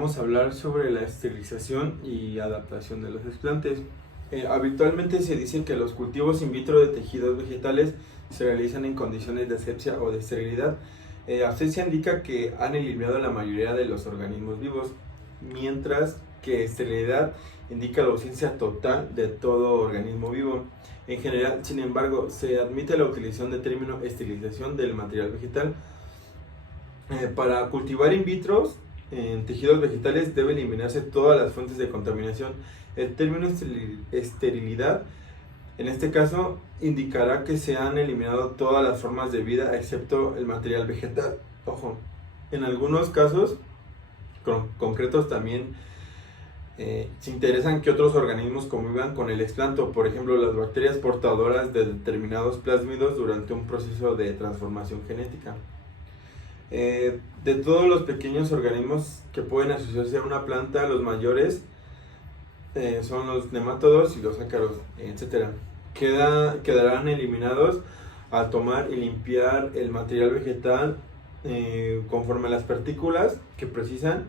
vamos a hablar sobre la esterilización y adaptación de los explantes. Habitualmente se dice que los cultivos in vitro de tejidos vegetales se realizan en condiciones de asepsia o de esterilidad. Asepsia indica que han eliminado la mayoría de los organismos vivos, mientras que esterilidad indica la ausencia total de todo organismo vivo. En general, sin embargo, se admite la utilización del término esterilización del material vegetal. Para cultivar in vitro en tejidos vegetales debe eliminarse todas las fuentes de contaminación. El término esterilidad, en este caso, indicará que se han eliminado todas las formas de vida excepto el material vegetal. Ojo, en algunos casos concretos también se interesan que otros organismos convivan con el explanto, por ejemplo las bacterias portadoras de determinados plásmidos durante un proceso de transformación genética. De todos los pequeños organismos que pueden asociarse a una planta, los mayores son los nematodos y los ácaros, etc. Quedarán eliminados al tomar y limpiar el material vegetal conforme a las partículas que precisan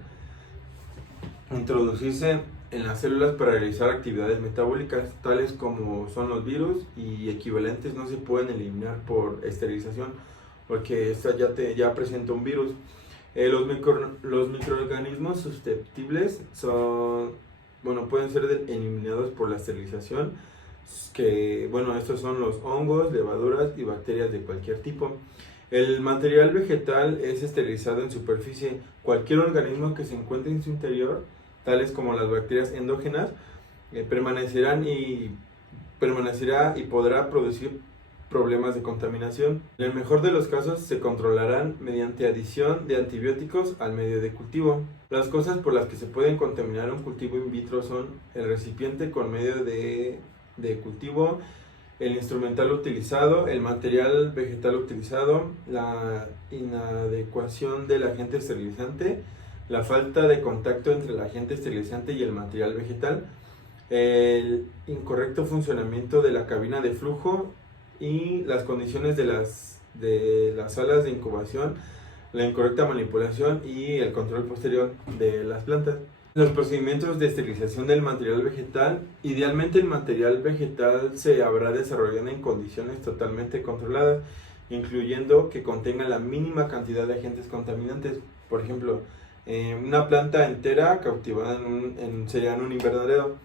introducirse en las células para realizar actividades metabólicas, tales como son los virus y equivalentes. No se pueden eliminar por esterilización porque esta ya presenta un virus. Los microorganismos susceptibles pueden ser eliminados por la esterilización, estos son los hongos, levaduras y bacterias de cualquier tipo. El material vegetal es esterilizado en superficie. Cualquier organismo que se encuentre en su interior, tales como las bacterias endógenas, permanecerá y podrá producir problemas de contaminación. En el mejor de los casos se controlarán mediante adición de antibióticos al medio de cultivo. Las cosas por las que se pueden contaminar un cultivo in vitro son el recipiente con medio de cultivo, el instrumental utilizado, el material vegetal utilizado, la inadecuación del agente esterilizante, la falta de contacto entre el agente esterilizante y el material vegetal, el incorrecto funcionamiento de la cabina de flujo y las condiciones de las salas de incubación, la incorrecta manipulación y el control posterior de las plantas. Los procedimientos de esterilización del material vegetal. Idealmente el material vegetal se habrá desarrollado en condiciones totalmente controladas, incluyendo que contenga la mínima cantidad de agentes contaminantes. Por ejemplo, una planta entera cautivada sería en un invernadero.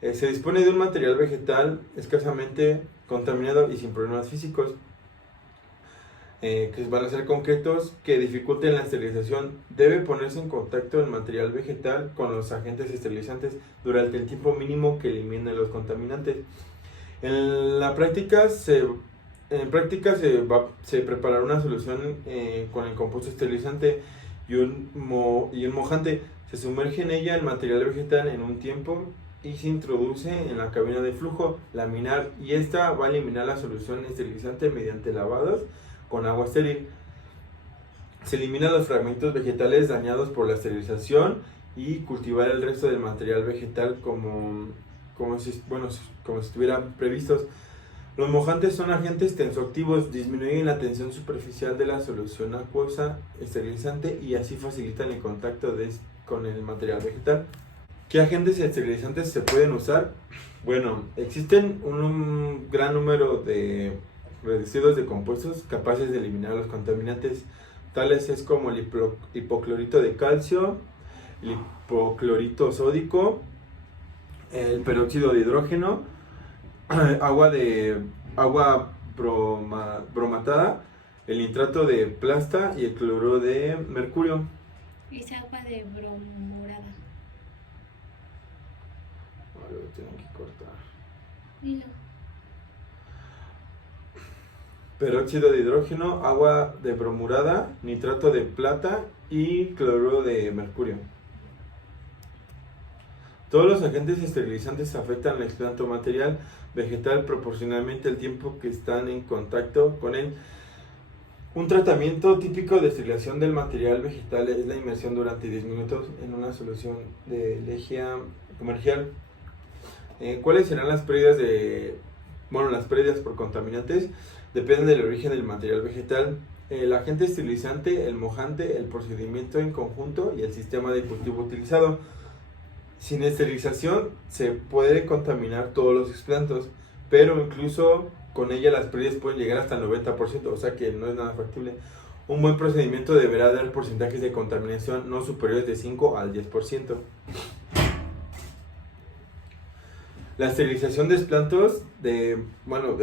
Se dispone de un material vegetal escasamente contaminado y sin problemas físicos, que van a ser concretos que dificulten la esterilización. Debe ponerse en contacto el material vegetal con los agentes esterilizantes durante el tiempo mínimo que eliminen los contaminantes. En práctica se preparará una solución con el compuesto esterilizante y un mojante. Se sumerge en ella el material vegetal en un tiempo y se introduce en la cabina de flujo laminar, y esta va a eliminar la solución esterilizante mediante lavados con agua estéril. Se eliminan los fragmentos vegetales dañados por la esterilización y cultivar el resto del material vegetal como si estuvieran previstos. Los mojantes son agentes tensoactivos, disminuyen la tensión superficial de la solución acuosa esterilizante y así facilitan el contacto con el material vegetal. ¿Qué agentes esterilizantes se pueden usar? Bueno, existen un gran número de residuos de compuestos capaces de eliminar los contaminantes, tales es como el hipoclorito de calcio, el hipoclorito sódico, el peróxido de hidrógeno, agua bromatada, el nitrato de plasta y el cloruro de mercurio. Es agua de bromurada. Lo tengo que cortar. Dilo. Peróxido de hidrógeno, agua de bromurada, nitrato de plata y cloruro de mercurio. Todos los agentes esterilizantes afectan al explanto material vegetal proporcionalmente al tiempo que están en contacto con él. Un tratamiento típico de esterilización del material vegetal es la inmersión durante 10 minutos en una solución de lejía comercial. ¿Cuáles serán las pérdidas las pérdidas por contaminantes? Dependen del origen del material vegetal. el agente esterilizante, el mojante, el procedimiento en conjunto y el sistema de cultivo utilizado. Sin esterilización se puede contaminar todos los explantos, pero incluso con ella las pérdidas pueden llegar hasta el 90%, o sea que no es nada factible. Un buen procedimiento deberá dar porcentajes de contaminación no superiores de 5 al 10%. La esterilización de explantos de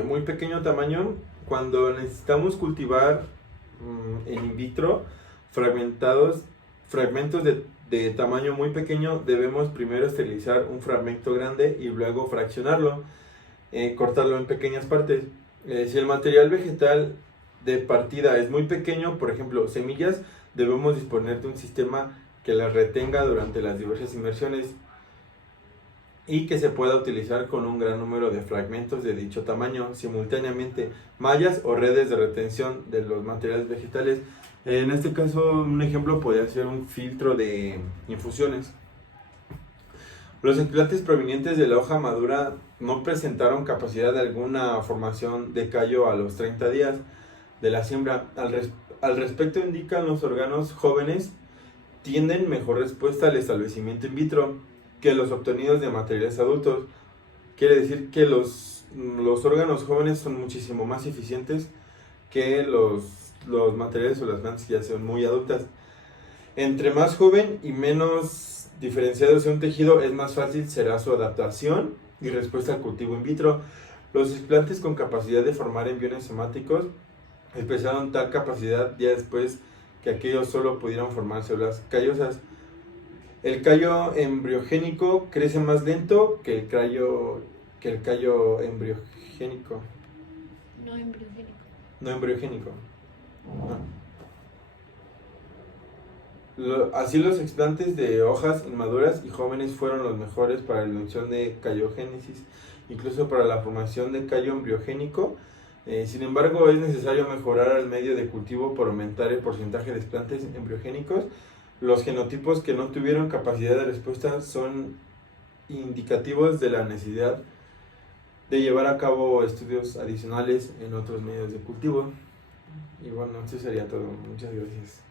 muy pequeño tamaño, cuando necesitamos cultivar en in vitro fragmentos de tamaño muy pequeño, debemos primero esterilizar un fragmento grande y luego fraccionarlo, cortarlo en pequeñas partes. Si el material vegetal de partida es muy pequeño, por ejemplo semillas, debemos disponer de un sistema que las retenga durante las diversas inmersiones y que se pueda utilizar con un gran número de fragmentos de dicho tamaño simultáneamente, mallas o redes de retención de los materiales vegetales. En este caso, un ejemplo podría ser un filtro de infusiones. Los explantes provenientes de la hoja madura no presentaron capacidad de alguna formación de callo a los 30 días de la siembra. Al respecto indican los órganos jóvenes tienen mejor respuesta al establecimiento in vitro que los obtenidos de materiales adultos. Quiere decir que los órganos jóvenes son muchísimo más eficientes que los materiales o las plantas que ya son muy adultas. Entre más joven y menos diferenciado sea un tejido, es más fácil será su adaptación y respuesta al cultivo in vitro. Los explantes con capacidad de formar embriones somáticos expresaron tal capacidad ya después que aquellos solo pudieron formar células callosas. El callo embriogénico crece más lento que el callo embriogénico. No embriogénico. No embriogénico. No. Así los explantes de hojas inmaduras y jóvenes fueron los mejores para la inducción de callogénesis, incluso para la formación de callo embriogénico. Sin embargo, es necesario mejorar el medio de cultivo por aumentar el porcentaje de explantes embriogénicos. Los genotipos que no tuvieron capacidad de respuesta son indicativos de la necesidad de llevar a cabo estudios adicionales en otros medios de cultivo. Y bueno, eso sería todo. Muchas gracias.